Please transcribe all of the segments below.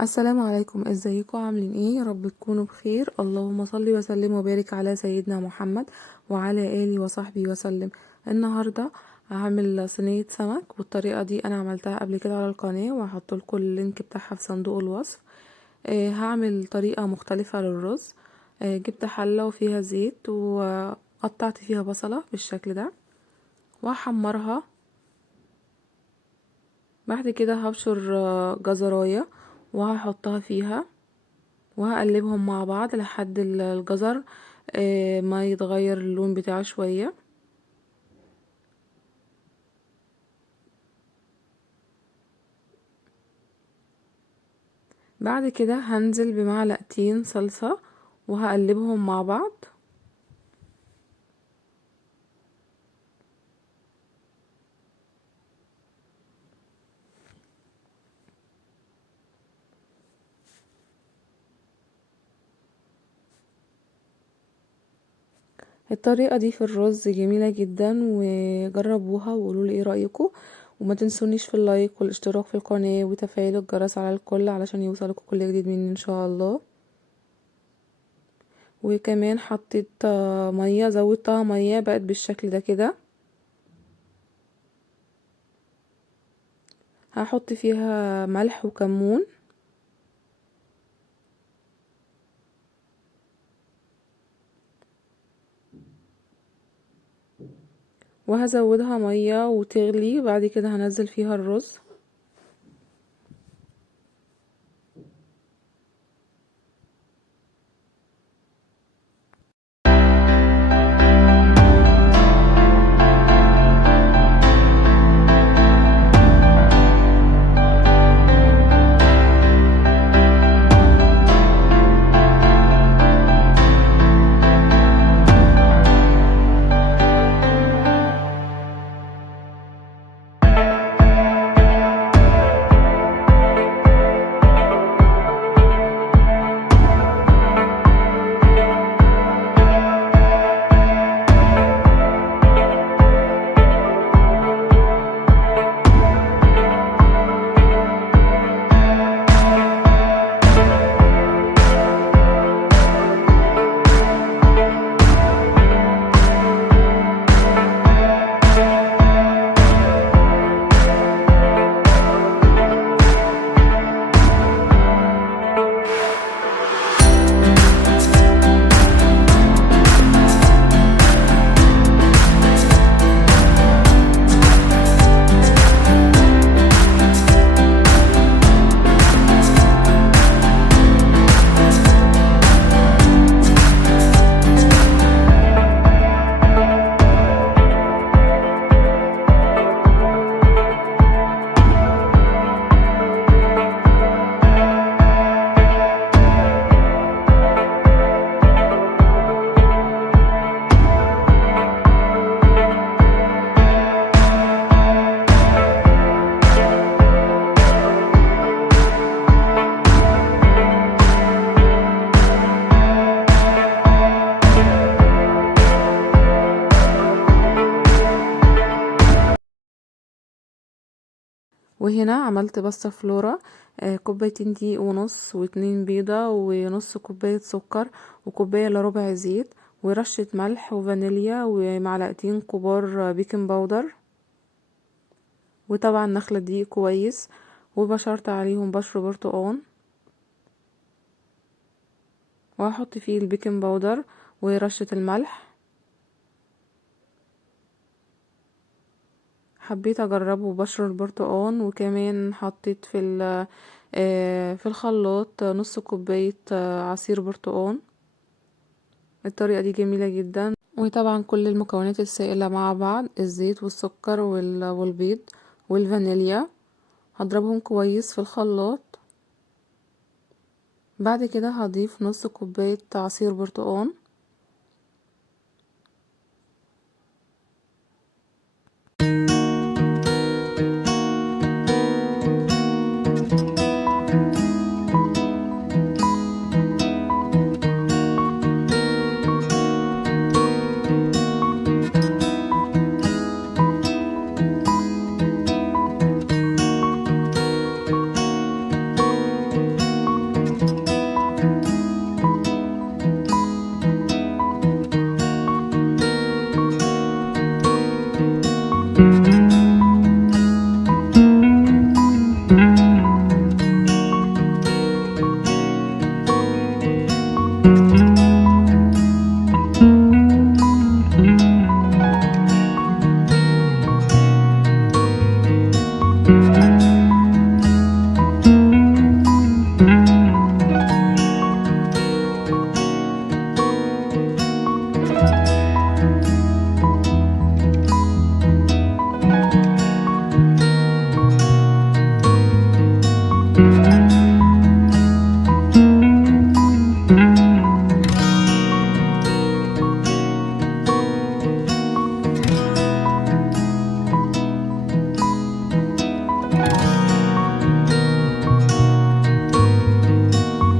السلام عليكم، ازيكم عاملين ايه؟ يا رب تكونوا بخير. اللهم صل وسلم وبارك على سيدنا محمد وعلى اله وصحبه وسلم. النهارده هعمل صينيه سمك، والطريقه دي انا عملتها قبل كده على القناه، وهحط لكم اللينك بتاعها في صندوق الوصف. هعمل طريقه مختلفه للرز. جبت حله وفيها زيت وقطعت فيها بصله بالشكل ده وهحمرها. بعد كده هبشر جزرايه وهحطها فيها وهقلبهم مع بعض لحد الجزر ما يتغير اللون بتاعه شوية. بعد كده هنزل بمعلقتين صلصة وهقلبهم مع بعض. الطريقة دي في الرز جميلة جدا، وجربوها وقولوا لي ايه رأيكم. وما تنسونيش في اللايك والاشتراك في القناة وتفعيل الجرس على الكل علشان يوصلكم كل جديد مني ان شاء الله. وكمان حطيت مية، زودتها مية بقت بالشكل ده كده. هحط فيها ملح وكمون، وهزودها مية وتغلي. بعد كده هنزل فيها الرز. وهنا عملت باستا فلورا، كوبايتين دقيق ونص واتنين بيضة ونص كوباية سكر وكوباية الا ربع زيت ورشة ملح وفانيليا ومعلقتين كبار بيكنج باودر. وطبعا نخلة دقيق كويس، وبشرت عليهم بشر برتقان، وهحط فيه البيكنج باودر ورشة الملح. حبيت اجربه بشر البرتقان. وكمان حطيت في الخلاط نص كوباية عصير برتقان. الطريقة دي جميلة جدا. وطبعا كل المكونات السائلة مع بعض، الزيت والسكر والبيض والفانيليا، هضربهم كويس في الخلاط. بعد كده هضيف نص كوباية عصير برتقان.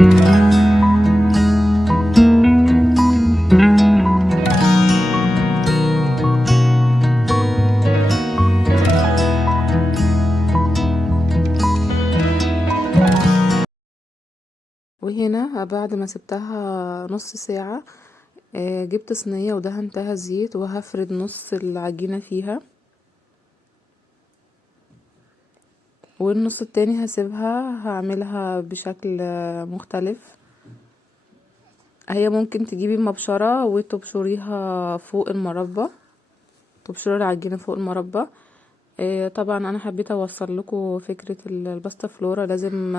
وهنا بعد ما سبتها نص ساعة جبت صينية ودهنتها زيت وهفرد نص العجينة فيها، والنص التاني هسيبها هعملها بشكل مختلف. هي ممكن تجيبي مبشرة وتبشريها فوق المربى، تبشري العجينة فوق المربى. طبعا انا حبيت اوصل لكم فكرة الباستا فلورا لازم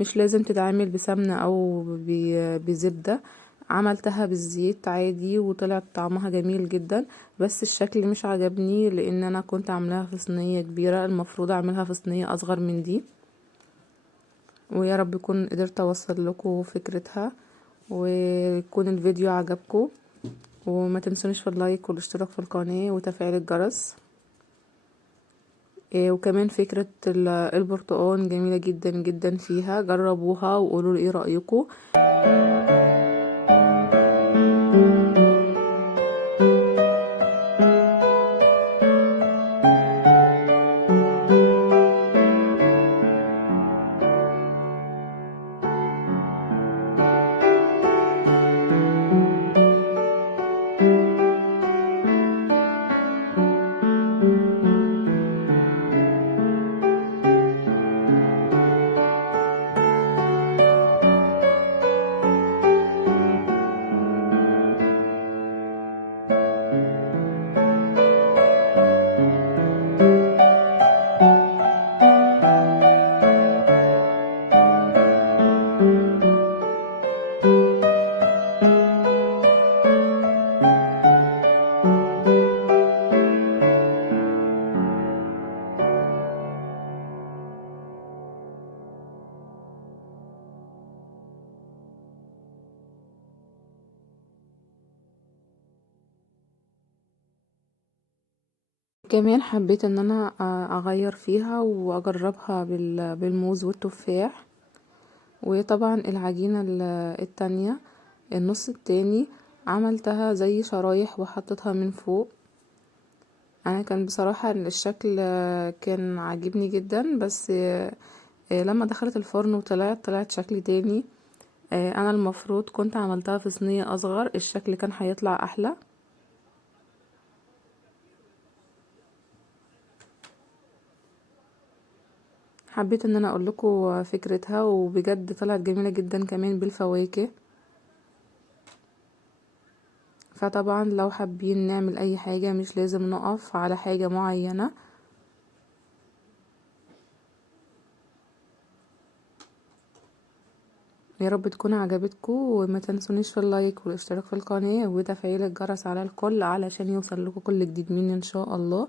مش لازم تتعمل بسمنة او بزبدة. عملتها بالزيت عادي وطلعت طعمها جميل جدا، بس الشكل مش عجبني لان انا كنت عاملاها في صينية كبيرة، المفروض اعملها في صينية اصغر من دي. ويا رب يكون قدرت اوصل لكم فكرتها ويكون الفيديو عجبكم، وما تنسونيش في اللايك والاشتراك في القناة وتفعيل الجرس. وكمان فكرة البرتقال جميلة جدا جدا فيها، جربوها وقولوا لي ايه رأيكم. كمان حبيت ان انا اغير فيها واجربها بالموز والتفاح. وطبعا العجينة التانية النص التاني عملتها زي شرايح وحطيتها من فوق. انا كان بصراحة الشكل كان عاجبني جدا، بس لما دخلت الفرن طلعت شكل تاني. انا المفروض كنت عملتها في صينية اصغر، الشكل كان هيطلع احلى. حبيت ان انا اقول لكم فكرتها، وبجد طلعت جميلة جدا كمان بالفواكه. فطبعا لو حابين نعمل اي حاجة مش لازم نقف على حاجة معينة. يا رب تكون عجبتكم، وما تنسونيش في اللايك والاشتراك في القناة وتفعيل الجرس على الكل علشان يوصل لكم كل جديد مني ان شاء الله.